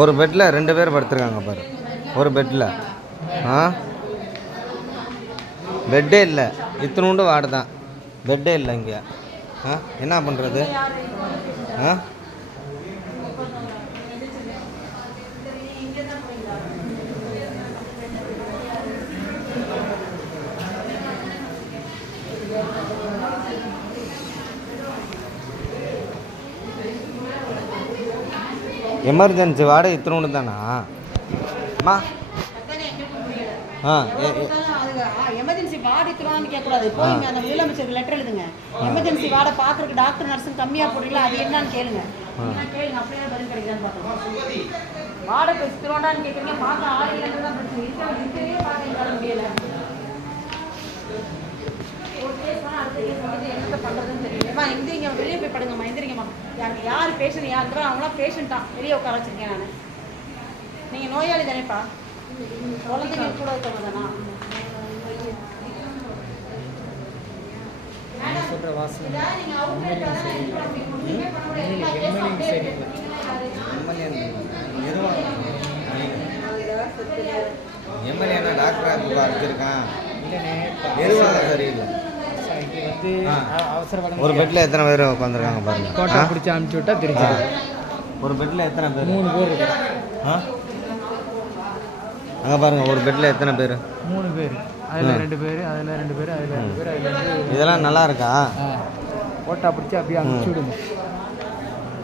ஒரு பெட்டில் 2 பேர் படுத்துருக்காங்க பாரு. ஒரு பெட்டில் பெட்டே இல்லை. இத்தினூண்டு வார்டு தான், பெட்டே இல்லை இங்கே. என்ன பண்ணுறது? எமர்ஜென்சி வார்டு இத்தினூண்டு தானா? அம்மா எமர்ஜென்சி வார்டு இத்தினோன்னு கேட்கக்கூடாது. போய் அந்த முதலமைச்சருக்கு லெட்டர் எழுதுங்க. எமர்ஜென்சி வார்டை பார்க்குறதுக்கு டாக்டர் நர்ஸும் கம்மியாக போடுறீங்களா, அது என்னன்னு கேளுங்க. கேளுங்க, அப்படியே பதில் கிடைக்கான்னு பார்த்துக்கோங்க. வார்டை போய் இத்தினோண்டான்னு கேட்குறீங்க, பார்க்க ஆள் இல்லைன்னு தான் பிரச்சனை. இருக்கவே பார்க்க எங்களால் முடியலை. ஒரு கேஸ் ஆனால் அடுத்த கேஸ் வந்து என்ன பண்ணுறதுன்னு தெரியலம்மா. எந்திரிங்க, வெளியே போய் படுங்கம்மா. எந்திரிங்கம்மா. யார் பேஷண்ட் யாருன்றோ அவங்களாம் பேஷண்ட்டாக வெளியே உட்கார வச்சுருக்கேன் நான். நீங்கள் நோயாளி தானேப்பா? குழந்தைங்க கூட இருக்கவங்க தானா? எம்எல்ஏ டாக்டர் அடிச்சிருக்கான். நிர்வாகம் சரியில்லை. ஒரு பெட்டில் எத்தனை பேர் உட்காந்துருக்காங்க பாருங்க. கோட்டா பிடிச்சி அனுப்பிச்சி விட்டா தெரிஞ்சு. ஒரு பெட்டில் எத்தனை பேர்? 3 பேர் இருக்கு. அங்கே பாருங்கள், ஒரு பெட்டில் எத்தனை பேர்? 3 பேர். அதில் 2 பேர், அதில் 2 பேர், அதில் 2 பேர், அதில் 2 பேர். இதெல்லாம் நல்லா இருக்கா? கோட்டா பிடிச்சி அப்படியே அனுப்பிச்சி விடுங்க.